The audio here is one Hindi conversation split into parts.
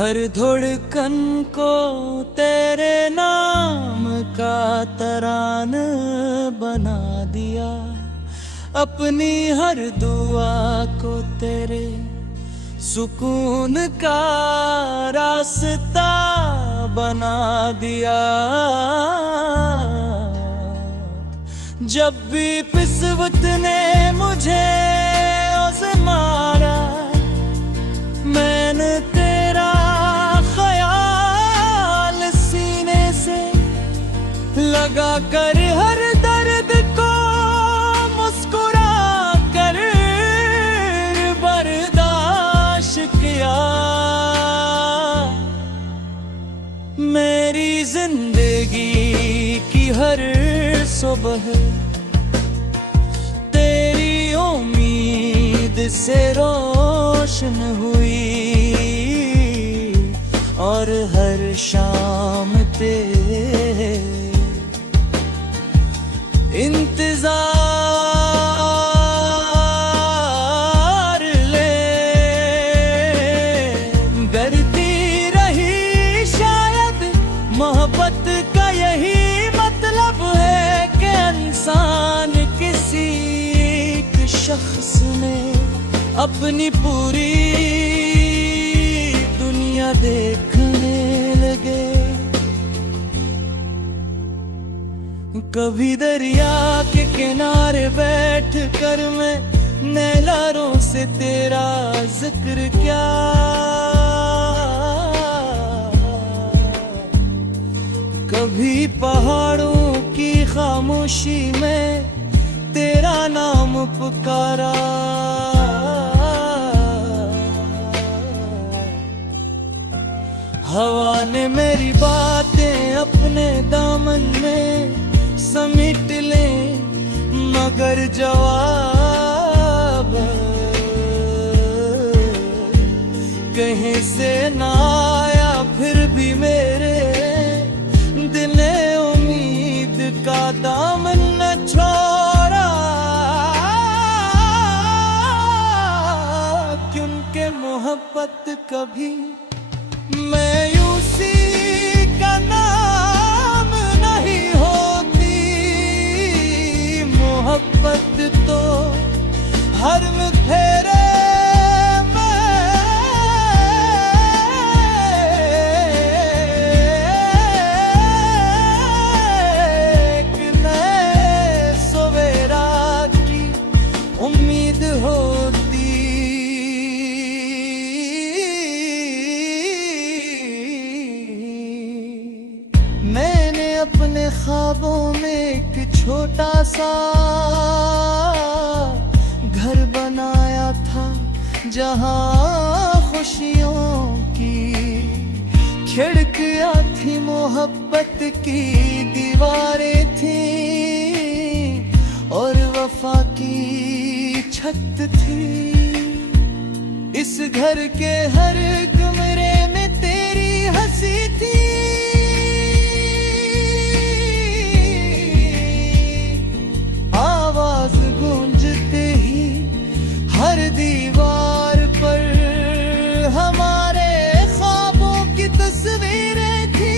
हर धड़कन को तेरे नाम का तरान बना दिया, अपनी हर दुआ को तेरे सुकून का रास्ता बना दिया। जब भी किस्मत ने मुझे आज़माया, मैंने तेरा ख्याल सीने से लगा कर हर दर्द को मुस्कुरा कर बर्दाश्त किया। मेरी जिंदगी की हर सुबह तेरी उम्मीद से रोशन हुई, और हर शाम तेरे इंतजार ले करती रही। शायद मोहब्बत का यही मतलब है कि इंसान किसी एक शख्स में अपनी पूरी दुनिया देखने लगे। कभी दरिया के किनारे बैठ कर मैं नैलारों से तेरा जिक्र क्या, कभी पहाड़ों की खामोशी में तेरा नाम पुकारा। हवा ने मेरी बातें अपने दामन में समेट ले, मगर जवाब कहीं से ना आया। फिर भी मेरे दिल ने उम्मीद का दामन न छोड़ा, क्योंकि मोहब्बत कभी मायूसी का नाम नहीं होती। मोहब्बत तो हर फेरे में एक नए सवेरा की उम्मीद होती। मैंने अपने ख्वाबों में एक छोटा सा घर बनाया था, जहां खुशियों की खिड़कियां थी, मोहब्बत की दीवारें थी, और वफा की छत थी। इस घर के हर कमरे में तेरी हंसी थी। आवाज गूंजते ही हर दीवार पर हमारे ख्वाबों की तस्वीरें थी।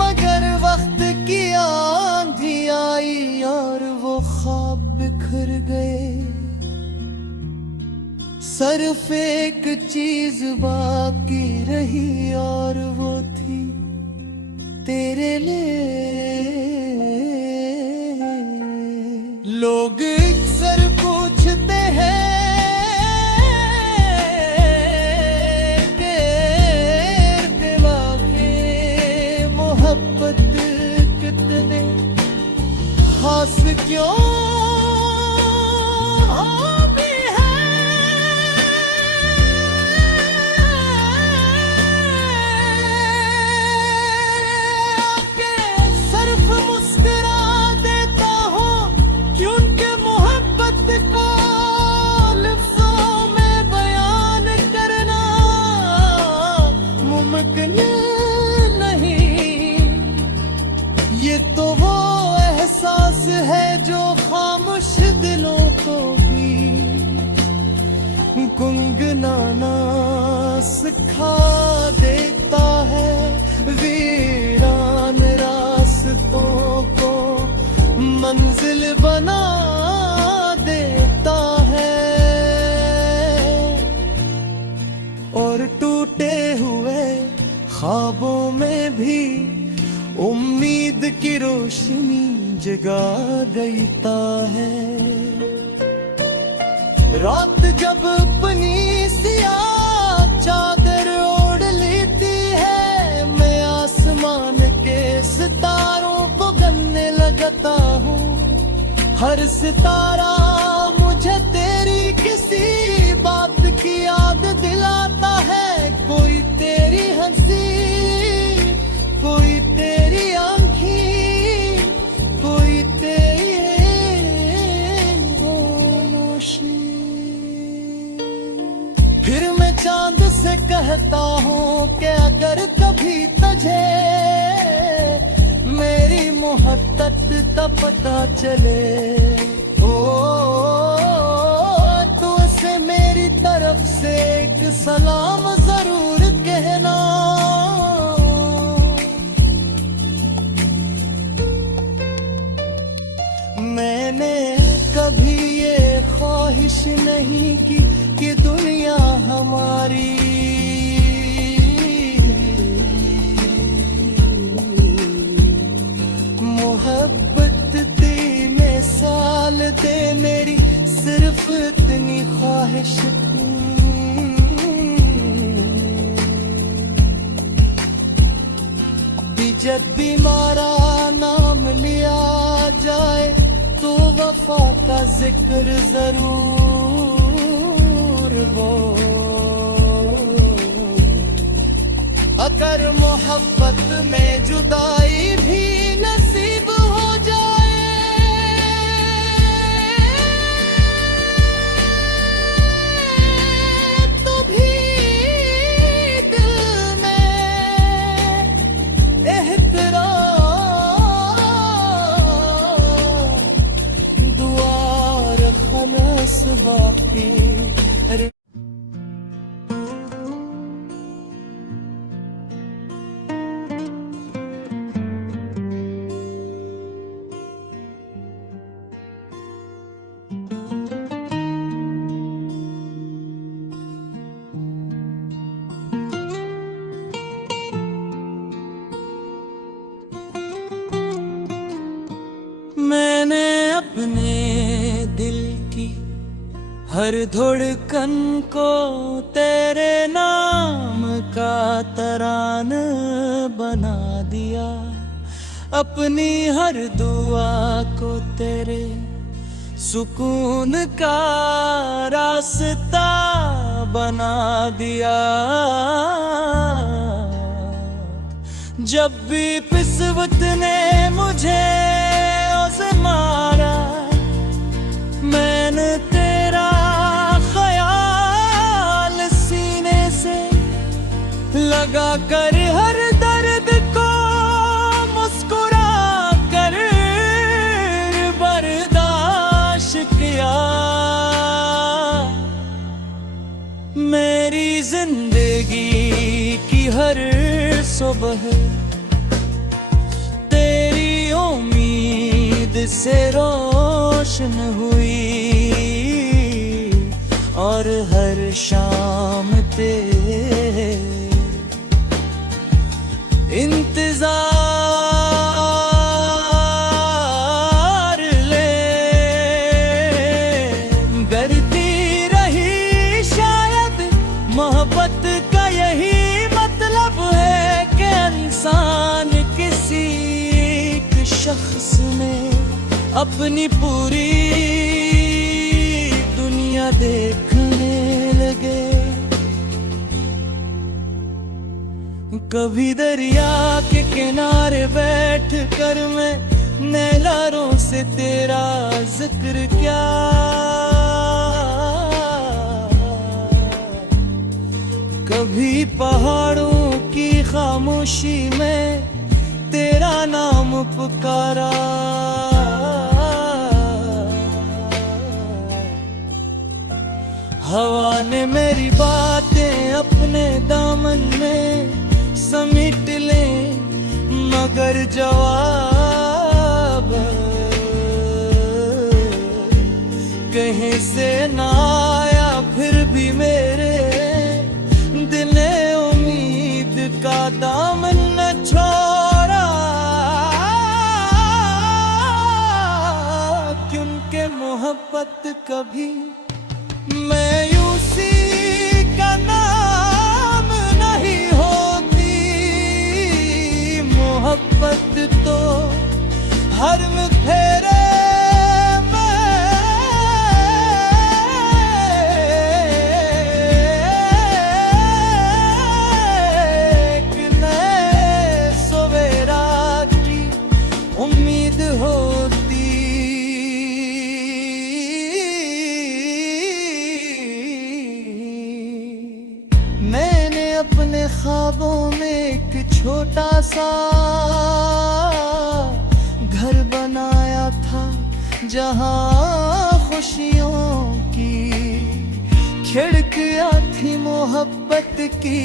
मगर वक्त की आंधी आई और वो ख्वाब बिखर गए। सिर्फ एक चीज बाकी रही, और वो थी तेरे लिए। लोग अक्सर पूछते हैं कि वाक़ई मोहब्बत कितने खास क्यों मुस्कुरा देता हूँ, क्योंकि मोहब्बत को खा देता है, वीरान रास्तों को मंजिल बना देता है। और टूटे हुए ख्वाबों में भी उम्मीद की रोशनी जगा देता है। रात जब अपनी सियाह चादर ओढ़ लेती है, मैं आसमान के सितारों को गिनने लगता हूँ। हर सितारा मुझे तेरी किसी बात की याद दिलाता है। कोई तेरी हंसी, कोई तेरी आँखें, कोई तेरी खामोशी। फिर मैं चांद से कहता हूँ कि अगर कभी तुझे मेरी मोहब्बत का पता चले, ओ तो उसे मेरी तरफ से एक सलाम जरूर कहना। मैंने कभी ये ख्वाहिश नहीं की कि दुनिया हमारी मोहब्बत 3 साल दे, मेरी सिर्फ इतनी ख्वाहिश थी। जब भी मारा नाम लिया जाए तो वफा का जिक्र जरूर हो। अगर मोहब्बत में जुदाई भी नसीब हो जाए तो भी दिल में एहतराम दुआ रखनस बाकी। मैंने अपने दिल की हर धड़कन को तेरे नाम का तरान बना दिया। अपनी हर दुआ को तेरे सुकून का रास्ता बना दिया। जब भी किस्मत ने मुझे मारा, मैंने तेरा ख्याल सीने से लगा कर हर दर्द को मुस्कुरा कर बर्दाश्त किया। मेरी जिंदगी की हर सुबह तेरी उम्मीद से रोशन हुई और हर शाम तेरे इंतजार ले करती रही। शायद मोहब्बत का यही मतलब है कि इंसान किसी एक शख्स में अपनी पूरी दुनिया देखने लगे। कभी दरिया के किनारे बैठ कर मैं नैलारों से तेरा जिक्र क्या, कभी पहाड़ों की खामोशी में तेरा नाम पुकारा। हवा ने मेरी बातें अपने दामन में समेट लें, मगर जवाब कहीं से ना आया। फिर भी मेरे दिल ने उम्मीद का दामन न छोड़ा, क्योंकि मोहब्बत कभी मायूसी का नाम नहीं होती। मोहब्बत तो हर फेरे में एक नए सवेरा की उम्मीद होती। मैंने अपने ख्वाबों में एक छोटा सा घर बनाया था, जहां खुशियों की खिड़कियां थी, मोहब्बत की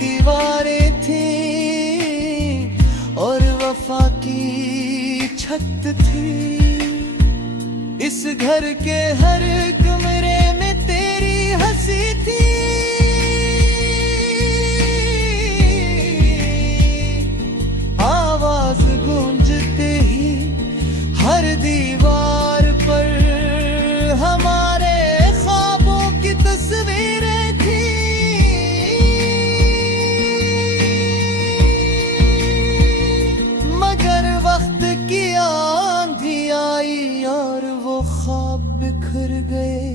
दीवारें थी और वफा की छत थी। इस घर के हर कमरे में तेरी हंसी थी। आवाज गूंजते ही हर दीवार पर हमारे ख्वाबों की तस्वीरें थी। मगर वक्त की आंधी आई और वो ख्वाब बिखर गए।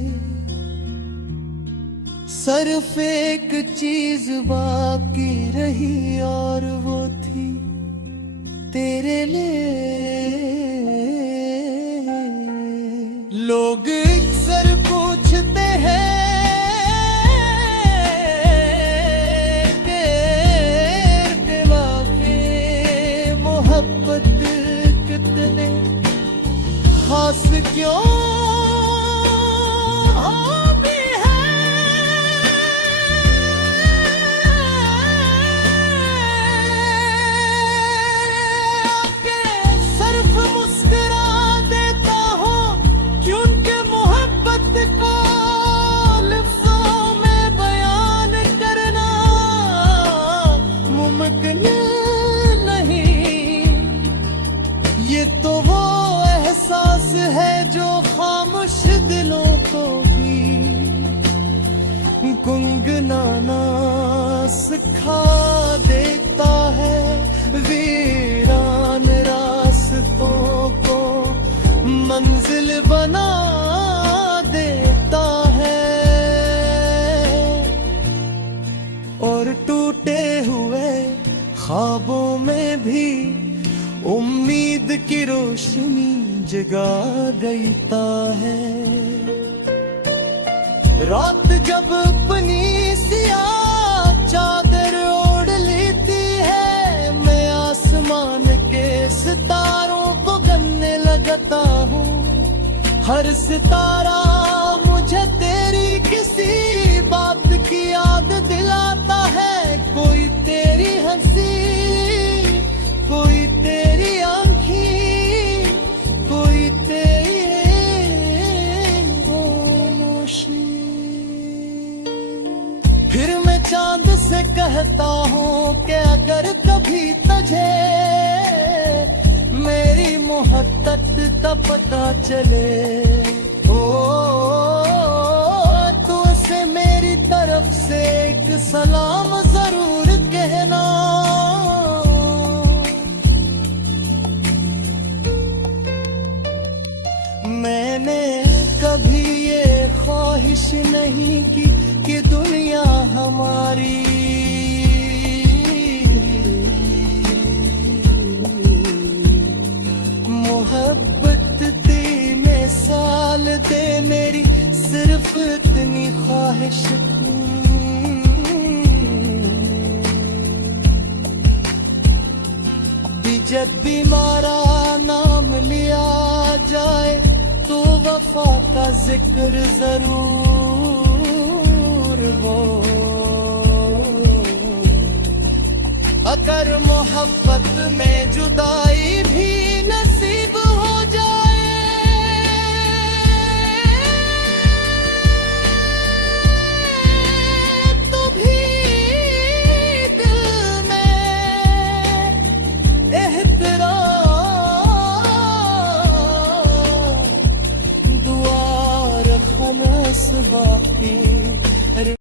सिर्फ एक चीज बाकी रही और वो थी तेरे लिए। लोग अक्सर पूछते हैं कि वाक़ई मोहब्बत कितने खास क्यों होती है। सिर्फ मुस्कुरा देता हूँ, क्योंकि मोहब्बत को लफ्ज़ों में बयान करना मुमकिन नहीं। ये तो वो एहसास है जो खामोश दिलों को भी गुनगुनाना सिखा देता है। वीरान रास्तों को मंजिल बना देता है और टूटे हुए ख्वाबों में भी उम्मीद की रोशनी जगा देता है। रात जब अपनी सियाह चादर ओढ़ लेती है, मैं आसमान के सितारों को गिनने लगता हूँ। हर सितारा मुझे तेरी किसी बात की याद दिलाता है। कोई तेरी हंसी, कोई तेरी आँखें, कोई तेरी खामोशी। फिर मैं चांद से कहता हूँ कि अगर कभी तुझे मेरी मोहब्बत का पता चले, ओ तो उसे मेरी तरफ से एक सलाम जरूर कहना। मैंने कभी ये ख्वाहिश नहीं की कि दुनिया हमारी मोहब्बत दे मिसाल दे। मेरी सिर्फ इतनी ख्वाहिश थी। जब भी मारा नाम लिया जाए तो वफा का जिक्र जरूर बोलना। मोहब्बत में जुदाई भी